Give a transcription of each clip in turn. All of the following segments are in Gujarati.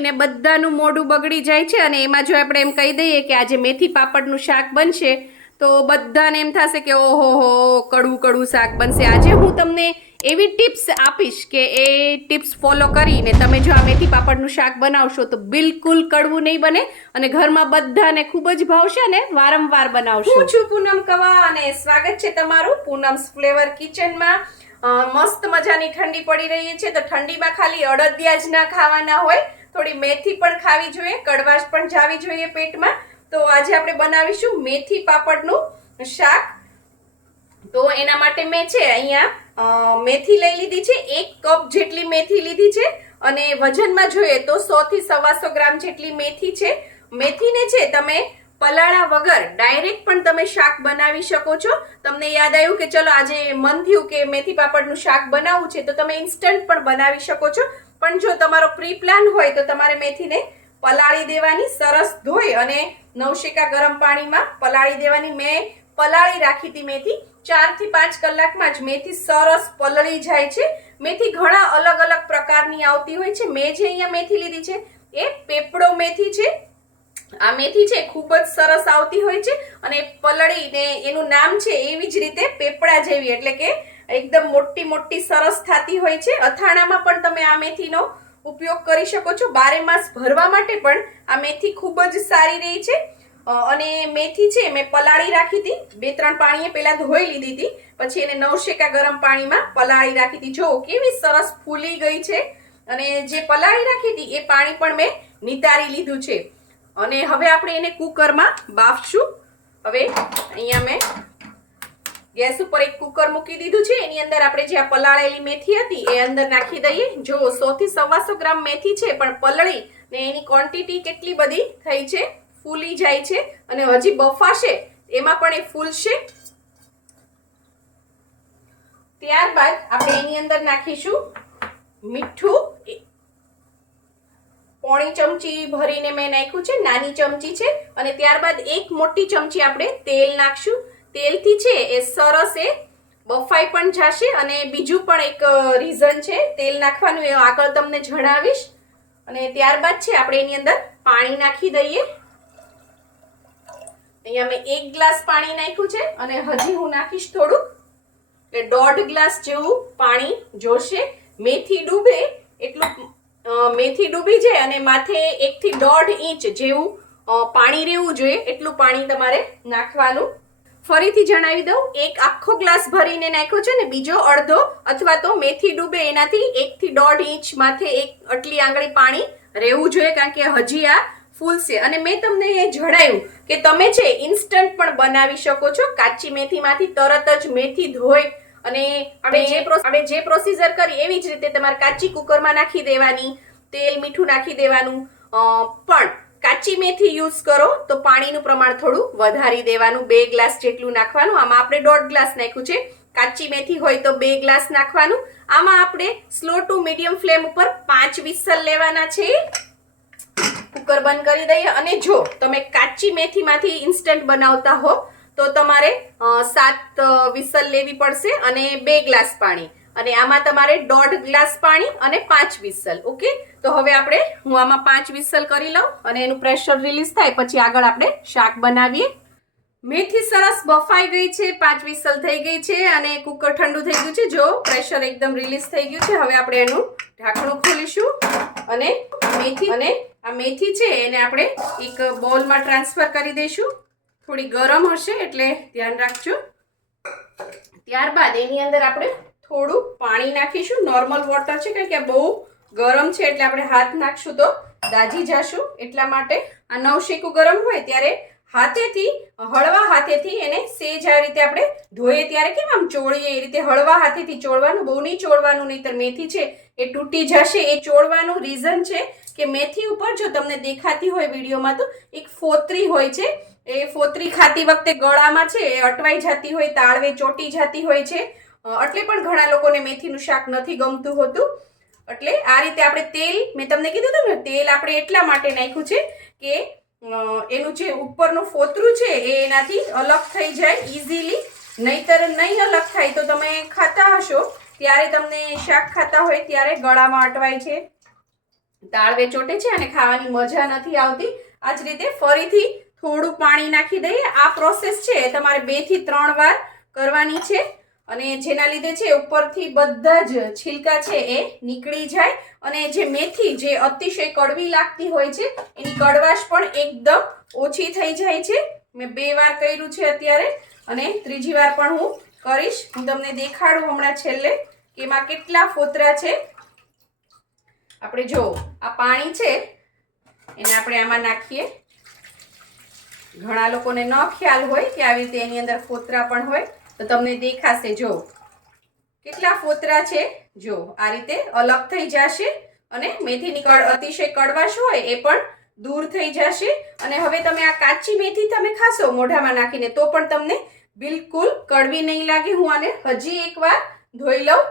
કરીને બધાનું મોઢું બગડી જાય છે અને એમાં જો આપણે એમ કહી દઈએ કે આજે મેથી પાપડનું શાક બનશે, તો બધાને એમ થશે કે ઓહો હો કડવું કડવું શાક બનશે. આજે હું તમને એવી ટિપ્સ આપીશ કે એ ટિપ્સ ફોલો કરીને તમે જો આ મેથી પાપડનું શાક બનાવશો, તો બિલકુલ કડવું નહીં બને અને ઘરમાં બધાને ખૂબ જ ભાવશે અને વારંવાર બનાવશો. હું છું પૂનમ કવા અને સ્વાગત છે તમારું પૂનમ્સ ફ્લેવર કિચનમાં. મસ્ત મજાની ઠંડી પડી રહી છે, તો ઠંડીમાં ખાલી અડદિયા જ ના ખાવાના હોય. થોડી મેથી પણ ખાવી જોઈએ, કડવાશ પણ જાવી જોઈએ પેટમાં. તો આજે આપણે બનાવીશું મેથી પાપડનું શાક. તો એના માટે મેં છે અહીંયા મેથી લઈ લીધી છે, એક કપ જેટલી મેથી લીધી છે. અને વજનમાં જોઈએ તો સો થી સવાસો ગ્રામ જેટલી મેથી છે. મેથીને છે તમે પલાળા વગર ડાયરેક્ટ પણ તમે શાક બનાવી શકો છો. તમને યાદ આવ્યું કે ચલો આજે મન થયું કે મેથી પાપડનું શાક બનાવવું છે, તો તમે ઇન્સ્ટન્ટ પણ બનાવી શકો છો. પણ જો તમારો પ્રી પ્લાન હોય તો તમારે મેથીને પલાળી દેવાની સરસ ધોઈ અને નવશેકા ગરમ પાણીમાં પલાળી દેવાની. મેં પલાળી રાખી હતી મેથી ચારથી પાંચ કલાકમાં જ. મેથી સરસ પલળી જાય છે. મેથી ઘણા અલગ અલગ પ્રકારની આવતી હોય છે. મેં જે અહીંયા મેથી લીધી છે એ પેપડો મેથી છે. આ મેથી છે ખૂબ જ સરસ આવતી હોય છે અને પલળીને એનું નામ છે એવી જ રીતે પેપડા જેવી. એટલે કે એકદમ મોટી મોટી સરસ થતી હોય છે. અથાણામાં પણ તમે આ મેથીનો ઉપયોગ કરી શકો છો. બારે માસ ભરવા માટે પણ આ મેથી ખૂબ જ સારી રહી છે. અને મેથી છે મેં પલાળી રાખી હતી. બે ત્રણ પાણીએ પહેલા ધોઈ લીધી હતી. પછી એને નવશેકા ગરમ પાણીમાં પલાળી રાખી હતી. જો કેવી સરસ ફૂલી ગઈ છે. અને જે પલાળી રાખી હતી એ પાણી પણ મેં નિતારી લીધું છે. અને હવે આપણે એને કુકરમાં બાફશું. હવે અહીંયા મેં ગેસ ઉપર એક કુકર મૂકી દીધું છે. એની અંદર આપણે જે આ પલાળેલી મેથી હતી, એ અંદર નાખી દઈએ. જો સો થી સવાસો ગ્રામ મેથી છે, પણ પલળી ને એની ક્વોન્ટિટી કેટલી બધી થઈ છે? ફૂલી જાય છે અને હજી બફાશે, એમાં પણ એ ફૂલશે. ત્યારબાદ આપણે એની અંદર નાખીશું મીઠું. પોણી ચમચી ભરીને મેં નાખ્યું છે, નાની ચમચી છે. અને ત્યારબાદ એક મોટી ચમચી આપણે તેલ નાખશું. તેલથી છે એ સરસ એ બફાઈ પણ જશે અને બીજું પણ એક રીઝન છે, તેલ નાખવાનું એ આગળ તમને જણાવીશ. અને ત્યારબાદ છે આપણે એની અંદર પાણી નાખી દઈએ. અહીંયા મેં એક ગ્લાસ પાણી નાખ્યું છે અને હજી હું નાખીશ થોડું. એટલે દોઢ ગ્લાસ જેવું પાણી જોશે. મેથી ડૂબે એટલું મેથી ડૂબી જાય અને માથે એકથી દોઢ ઇંચ જેવું પાણી રહેવું જોઈએ એટલું પાણી તમારે નાખવાનું. ફરીથી જણાવી દઉં એક આખો ગ્લાસ ભરીને નાખ્યો છે ને બીજો અડધો અથવા તો મેથી ડૂબે એનાથી એકથી દોઢ ઇંચ માથે એક આટલી આંગળી પાણી રહેવું જોઈએ કારણ કે હજી આ ફૂલશે. અને મેં તમને એ જણાવ્યું કે તમે છે ઇન્સ્ટન્ટ પણ બનાવી શકો છો. કાચી મેથીમાંથી તરત જ મેથી ધોઈ અને આપણે જે આપણે જે પ્રોસીજર કરી એવી જ રીતે તમારે કાચી કુકરમાં નાખી દેવાની તેલ મીઠું નાખી દેવાનું પણ કાચી મેથી યુઝ કરો, તો પાણીનું પ્રમાણ થોડું વધારી દેવાનું, બે ગ્લાસ જેટલું નાખવાનું. આમાં આપણે દોઢ ગ્લાસ નાખ્યું છે. કાચી મેથી હોય તો બે ગ્લાસ નાખવાનું. આમાં આપણે સ્લો ટુ મીડિયમ ફ્લેમ ઉપર પાંચ વિસલ લેવાના છે. કુકર બંધ કરી દઈએ. અને જો તમે કાચી મેથીમાંથી ઇન્સ્ટન્ટ બનાવતા હો, તો તમારે સાત વિસલ લેવી પડશે અને બે ગ્લાસ પાણી. અને આમાં તમારે દોઢ ગ્લાસ પાણી અને પાંચ વિસલ, ઓકે? તો હવે આપણે હું આમાં પાંચ વિસલ કરી લઉં અને એનું પ્રેશર રિલીઝ થાય, પછી આગળ આપણે શાક બનાવીએ. મેથી સરસ બફાઈ ગઈ છે, પાંચ વિસલ થઈ ગઈ છે અને કુકર ઠંડુ થઈ ગયું છે. જો પ્રેશર એકદમ રિલીઝ થઈ ગયું છે, હવે આપણે એનું ઢાંકણું ખોલીશું અને મેથી અને આ મેથી છે એને આપણે એક બોલમાં ટ્રાન્સફર કરી દઈશું. થોડી ગરમ હશે, એટલે ધ્યાન રાખજો. ત્યારબાદ એની અંદર આપણે થોડું પાણી નાખીશું. નોર્મલ વોટર છે, કારણ કે બહુ ગરમ છે, એટલે આપણે હાથ નાખશું તો દાજી જશું. એટલા માટે આ નવશેકું ગરમ હોય ત્યારે હાથેથી, હળવા હાથેથી એને સેજ આ રીતે આપણે ધોઈએ ત્યારે કેમ આમ ચોળીએ? એ રીતે હળવા હાથેથી ચોળવાનું, બહુ નહીં ચોળવાનું, નહીંતર મેથી છે એ તૂટી જશે. એ ચોળવાનું રીઝન છે કે મેથી ઉપર જો તમને દેખાતી હોય વિડીયોમાં તો એક ફોતરી હોય છે. એ ફોતરી ખાતી વખતે ગળામાં છે, એ અટવાઈ જતી હોય, તાળવે ચોટી જતી હોય છે. એટલે પણ ઘણા લોકોને મેથીનું શાક નથી ગમતું હોતું. એટલે આ રીતે આપણે તેલ, મેં તમને કીધું હતું ને, તેલ આપણે એટલા માટે નાખ્યું છે કે એનું જે ઉપરનું ફોતરું છે એ એનાથી અલગ થઈ જાય ઇઝીલી નહીતર નહીં અલગ થાય તો તમે ખાતા હશો. ત્યારે તમને શાક ખાતા હોય ત્યારે ગળામાં અટવાય છે. તાળવે ચોટે છે અને ખાવાની મજા નથી આવતી. આ જ રીતે ફરીથી થોડું પાણી નાખી દઈએ. આ પ્રોસેસ છે તમારે બેથી ત્રણ વાર કરવાની છે. અને જેના લીધે છે ઉપરથી બધા જ છિલકા છે એ નીકળી જાય અને જે મેથી જે અતિશય કડવી લાગતી હોય છે, એની કડવાશ પણ એકદમ ઓછી થઈ જાય છે. મેં બે વાર કર્યું છે અત્યારે અને ત્રીજી વાર પણ હું કરીશ. હું તમને દેખાડું હમણાં છેલ્લે કે એમાં કેટલા ફોતરા છે. આપણે જો, આ પાણી છે, એને આપણે આમાં નાખીએ. ઘણા લોકોને ન ખ્યાલ હોય કે આવી રીતે એની અંદર ફોતરા પણ હોય. તો તમને દેખાશે, જો. કેટલા ફોતરા છે? જો, આ રીતે અલગ થઈ જશે અને મેથીની કડ અતિશય કડવાશ હોય એ પણ દૂર થઈ જશે. અને હવે તમે આ કાચી મેથી તમે ખાશો મોઢામાં નાખીને, તો પણ તમને બિલકુલ કડવી નહીં લાગે. હું આને હજી એકવાર ધોઈ લઉં.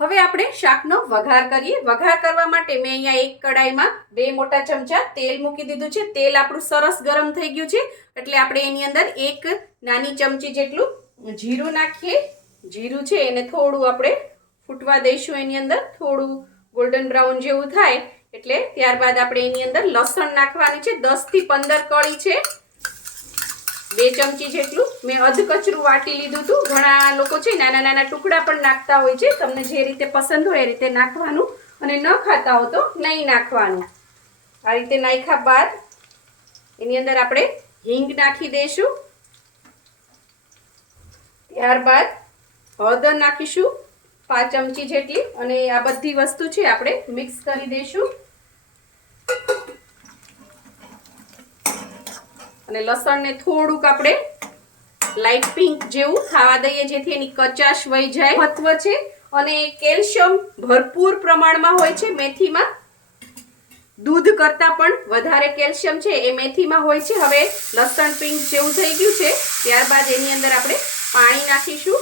હવે આપણે શાકનો વઘાર કરીએ. વઘાર કરવા માટે મેં અહીંયા એક કડાઈમાં બે મોટા ચમચા તેલ મૂકી દીધું છે. તેલ આપણું સરસ ગરમ થઈ ગયું છે. એટલે આપણે એની અંદર એક નાની ચમચી જેટલું જીરું નાખીએ. જીરું છે એને થોડું આપણે ફૂટવા દઈશું એની અંદર. થોડું ગોલ્ડન બ્રાઉન જેવું થાય એટલે ત્યારબાદ આપણે એની અંદર લસણ નાખવાનું છે. દસથી પંદર કળી છે. બે ચમચી જેટલું. મેં અધ કચરું વાટી લીધું હતું. ઘણા લોકો છે નાના નાના ટુકડા પણ નાખતા હોય છે. તમને જે રીતે પસંદ હોય એ રીતે નાખવાનું અને ન ખાતા હો તો નહીં નાખવાનું. આ રીતે નાખ્યા બાદ એની અંદર આપણે હિંગ નાખી દઈશું. ત્યારબાદ હળદર નાખીશું, પાંચ ચમચી જેટલી, અને આ બધી વસ્તુ છે આપણે મિક્સ કરી દઈશું. અને લસણને થોડુંક આપણે લાઇટ પિંક જેવું ખાવા દઈએ, જેથી એની કચાશ વહી જાય. મહત્વ છે, અને કેલ્શિયમ ભરપૂર પ્રમાણમાં હોય છે, મેથીમાં. દૂધ કરતાં પણ વધારે કેલ્શિયમ છે, એ મેથીમાં હોય છે. હવે લસણ પિંક જેવું થઈ ગયું છે, ત્યારબાદ એની અંદર આપણે પાણી નાખીશું.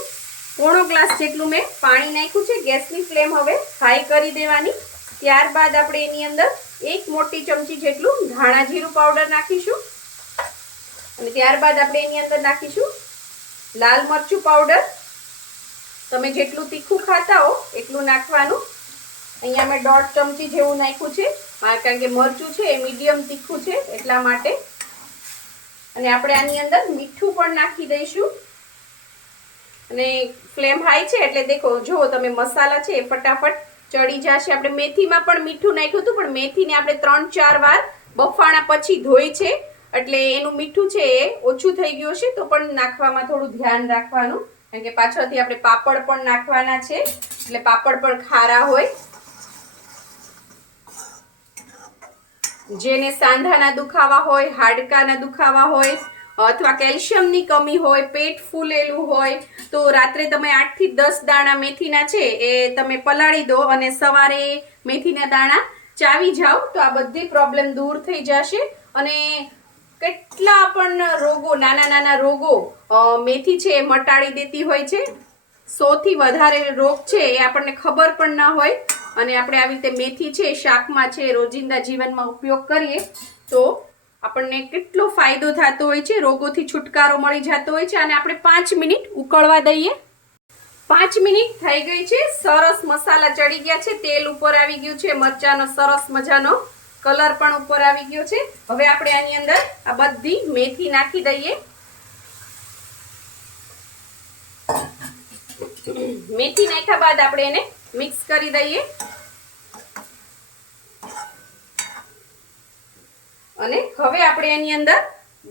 પોણો ગ્લાસ જેટલું મેં પાણી નાખ્યું છે. ગેસની ફ્લેમ હવે હાઈ કરી દેવાની. ત્યારબાદ આપણે એની અંદર એક મોટી ચમચી જેટલું ધાણા જીરું પાવડર નાખીશું. અને ત્યારબાદ આપણે એની અંદર નાખીશું લાલ મરચું પાવડર. તમે જેટલું તીખું ખાતા હો એટલું નાખવાનું. અહીંયા મેં દોઢ ચમચી જેવું નાખ્યું છે. કારણ કે મરચું છે એ મીડિયમ તીખું છે એટલા માટે. અને આપણે આની અંદર મીઠું પણ નાખી દઈશું. અને ફ્લેમ હાઈ છે એટલે દેખો, જુઓ તમે મસાલા છે એ ફટાફટ ચડી જશે. આપણે મેથીમાં પણ મીઠું નાખ્યું હતું, પણ મેથીને આપણે ત્રણ ચાર વાર બફાણા પછી ધોઈ છે. એટલે એનું મીઠું છે એ ઓછું થઈ ગયું છે તો પણ નાખવામાં થોડું ધ્યાન રાખવાનું. કારણ કે પાછળથી આપણે પાપડ પણ નાખવાના છે, એટલે પાપડ પણ ખારા હોય. જેને સાંધાના દુખાવા હોય, હાડકાના દુખાવા હોય, અથવા કેલ્શિયમની કમી હોય, પેટ ફૂલેલું હોય તો રાત્રે તમે આઠથી દસ દાણા મેથીના છે એ તમે પલાળી દો અને સવારે મેથીના દાણા ચાવી જાઓ તો આ બધી પ્રોબ્લેમ દૂર થઈ જશે. અને કેટલા પણ રોગો, નાના નાના રોગો મેથી છે એ મટાડી દેતી હોય છે. સૌથી વધારે રોગ છે એ આપણને ખબર પણ ના હોય. અને આપણે આવી રીતે મેથી છે, શાકમાં છે, રોજિંદા જીવનમાં ઉપયોગ કરીએ તો આપણને કેટલો ફાયદો થતો હોય છે, રોગોથી છુટકારો મળી જતો હોય છે, અને આપણે પાંચ મિનિટ ઉકળવા દઈએ. પાંચ મિનિટ થઈ ગઈ છે, સરસ મસાલા ચડી ગયા છે, તેલ ઉપર આવી ગયું છે, મરચાનો સરસ મજાનો કલર પણ ઉપર આવી ગયો છે. હવે આપણે આની અંદર આ બધી મેથી નાખી દઈએ. મેથી નાખ્યા બાદ આપણે એને મિક્સ કરી દઈએ. અને હવે આપણે એની અંદર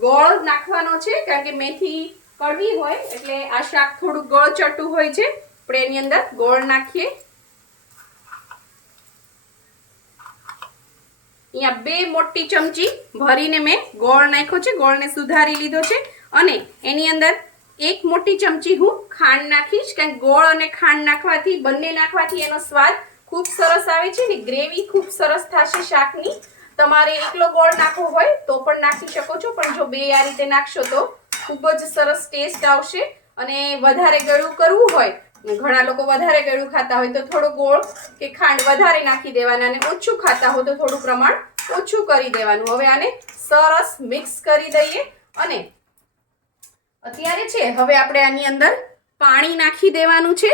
ગોળ નાખવાનો છે, કારણ કે મેથી કડવી હોય, એટલે આ શાક થોડું ગોળ ચટું હોય છે. આપણે એની અંદર ગોળ નાખીએ. અહીંયા બે મોટી ચમચી ભરીને મેં ગોળ નાખ્યો છે, ગોળને સુધારી લીધો છે. અને એની અંદર એક મોટી ચમચી હું ખાંડ નાખીશ, કારણ ગોળ અને ખાંડ નાખવાથી, બંને નાખવાથી એનો સ્વાદ ખૂબ સરસ આવે છે ને ગ્રેવી ખૂબ સરસ થશે શાકની. તમારે એકલો ગોળ નાખવો હોય તો પણ નાખી શકો છો. પણ જો બે આ રીતે નાખશો તો ખૂબ જ સરસ ટેસ્ટ આવશે અને વધારે ગળું કરવું હોય ઘણા લોકો વધારે ગળું ખાતા હોય તો થોડો ગોળ કે ખાંડ વધારે નાખી દેવાના અને ઓછું ખાતા હોય તો થોડું પ્રમાણ ઓછું કરી દેવાનું. હવે આને સરસ મિક્સ કરી દઈએ અને અત્યારે છે, હવે આપણે આની અંદર પાણી નાખી દેવાનું છે.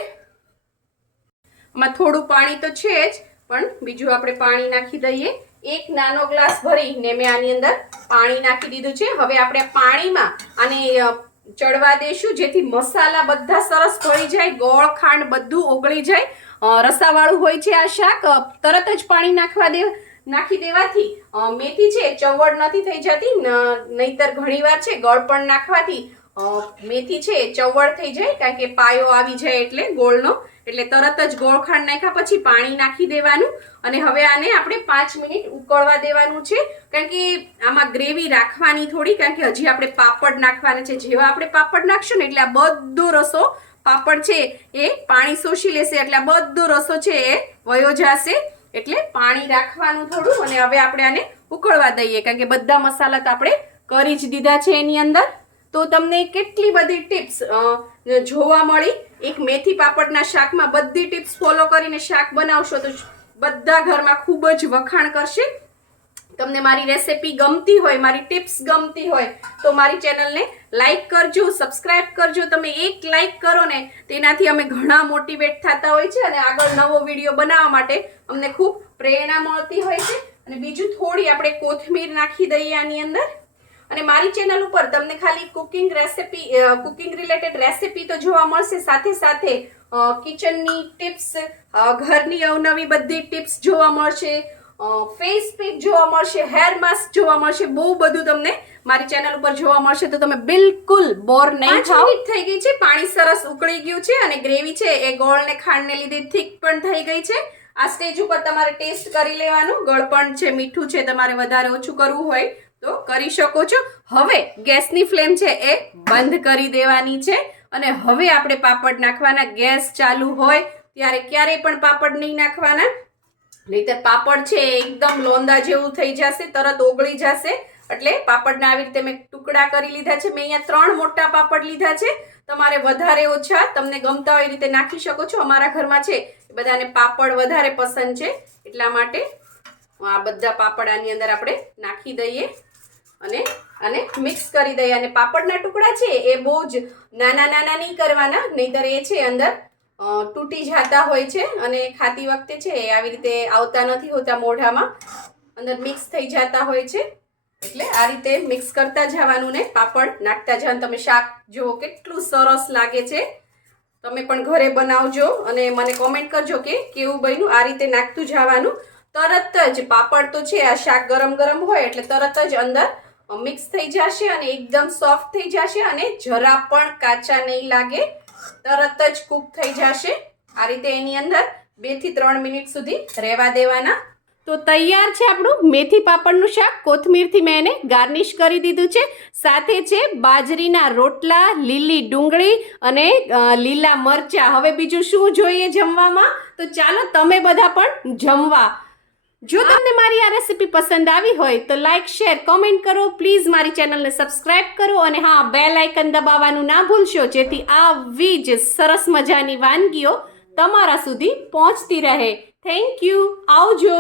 આમાં થોડું પાણી તો છે જ, પણ બીજું આપણે પાણી નાખી દઈએ. એક નાનો ગ્લાસ ભરીને મેં આની અંદર પાણી નાખી દીધું છે. હવે આપણે પાણીમાં આને ચડવા દેશું, જેથી મસાલા બધા સરસ ભળી જાય, ગોળ ખાંડ બધું ઓગળી જાય. રસાવાળું હોય છે આ શાક તરત જ પાણી નાખવા દે નાખી દેવાથી મેથી છે ચવડ નથી થઈ જતી નહીંતર ઘણીવાર છે ગળ પણ નાખવાથી મેથી છે ચવળ થઈ જાય, કારણ કે પાયો આવી જાય એટલે ગોળનો. એટલે તરત જ ગોળ ખાંડ નાખ્યા પછી પાણી નાખી દેવાનું અને હવે આને આપણે પાંચ મિનિટ ઉકળવા દેવાનું છે. કારણ કે આમાં ગ્રેવી રાખવાની થોડી, કારણ કે હજી આપણે પાપડ નાખવાના છે. જેવા આપણે પાપડ નાખશું ને એટલે આ બધો રસો પાપડ છે એ પાણી શોષી લેશે, એટલે આ બધો રસો છે એ વયો જશે. એટલે પાણી રાખવાનું થોડું અને હવે આપણે આને ઉકળવા દઈએ, કારણ કે બધા મસાલા તો આપણે કરી જ દીધા છે એની અંદર. તો તમને કેટલી બધી ટિપ્સ જોવા મળી? એક મેથી પાપડના શાકમાં બધી ટિપ્સ ફોલો કરીને શાક બનાવશો તો બધા ઘરમાં ખૂબ જ વખાણ કરશે. તમને મારી રેસિપી ગમતી હોય, મારી ટિપ્સ ગમતી હોય, તો મારી ચેનલને લાઈક કરજો, સબસ્ક્રાઇબ કરજો. તમે એક લાઈક કરો ને, તેનાથી અમે ઘણા મોટિવેટ થતા હોય છે અને આગળ નવો વીડિયો બનાવવા માટે અમને ખૂબ પ્રેરણા મળતી હોય છે. અને બીજું થોડી આપણે કોથમીર નાખી દઈએ આની અંદર. અને મારી ચેનલ ઉપર તમને ખાલી cooking recipe cooking related recipe તો જોવા મળશે. સાથે સાથે કિચનની ટિપ્સ ઘરની અવનવી બધી ટિપ્સ જોવા મળશે. ફેસ પેક જોવા મળશે હેર માસ્ક જોવા મળશે બહુ બધું તમને મારી ચેનલ ઉપર જોવા મળશે. તો તમે બિલકુલ બોર નહીં થાવ થઈ ગઈ છે પાણી સરસ ઉકળી ગયું છે અને ગ્રેવી છે એ ગોળ ને ખાંડને લીધે થીક પણ થઈ ગઈ છે. આ સ્ટેજ ઉપર તમારે ટેસ્ટ કરી લેવાનું. ગળપણ છે મીઠું છે તમારે વધારે ઓછું કરવું હોય તો કરી શકો છો. હવે ગેસની ફ્લેમ છે એ બંધ કરી દેવાની છે અને હવે આપણે પાપડ નાખવાના. ગેસ ચાલુ હોય ત્યારે ક્યારેય પણ પાપડ નહીં નાખવાના. નહીતર પાપડ છે એકદમ લોંદા જેવું થઈ જશે, તરત ઓગળી જશે. એટલે પાપડના આવી રીતે મેં ટુકડા કરી લીધા છે. મેં અહીંયા ત્રણ મોટા પાપડ લીધા છે. તમારે વધારે ઓછા તમને ગમતા હોય એ રીતે નાખી શકો છો. અમારા ઘરમાં છે બધાને પાપડ વધારે પસંદ છે. એટલા માટે આ બધા પાપડ આની અંદર આપણે નાખી દઈએ. અને આને મિક્સ કરી દઈએ. અને પાપડના ટુકડા છે, એ બહુ જ નાના નાના નહીં કરવાના, નહીતર એ છે અંદર તૂટી જતા હોય છે અને ખાતી વખતે છે, એ આવી રીતે આવતા નથી હોતા મોઢામાં. અંદર મિક્સ થઈ જતા હોય છે. એટલે આ રીતે મિક્સ કરતા જવાનું ને પાપડ નાખતા જવાનું તમે શાક જુઓ કેટલું સરસ લાગે છે. તમે પણ ઘરે બનાવજો અને મને કોમેન્ટ કરજો કે કેવું બન્યું આ રીતે નાખતું જવાનું. તરત જ પાપડ તો છે, આ શાક ગરમ ગરમ હોય એટલે તરત જ અંદર મિક્સ થઈ જશે અને એકદમ સોફ્ટ થઈ જશે અને જરા પણ કાચા નહીં લાગે. તરત જ કૂક થઈ જશે. આ રીતે એની અંદર બેથી ત્રણ મિનિટ સુધી રહેવા દેવાના. તો તૈયાર છે આપણું મેથી પાપડનું શાક. કોથમીરથી મેં એને ગાર્નિશ કરી દીધું છે. સાથે છે બાજરીના રોટલા, લીલી ડુંગળી અને લીલા મરચા. હવે બીજું શું જોઈએ જમવામાં? તો ચાલો તમે બધા પણ જમવા. જો તમને મારી આ રેસિપી પસંદ આવી હોય તો લાઈક શેર કોમેન્ટ કરો. પ્લીઝ મારી ચેનલને સબસ્ક્રાઇબ કરો અને હા બે લાઇકન દબાવવાનું ના ભૂલશો, જેથી આવી જ સરસ મજાની વાનગીઓ તમારા સુધી પહોંચતી રહે. થેન્ક યુ આવજો.